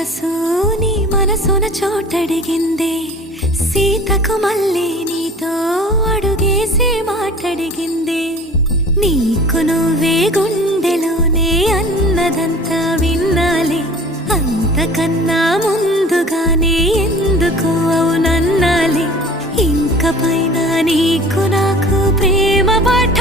మనసు నీ మనసున చోటడిగిందే, సీతకు మళ్ళీ నీతో అడుగేసి మాటడిగిందే. నీకు నువ్వే గుండెలోనే అన్నదంతా విన్నాలే, అంతకన్నా ముందుగానే ఎందుకు అవునన్నాలే. ఇంక పైన నీకు నాకు ప్రేమ పాఠ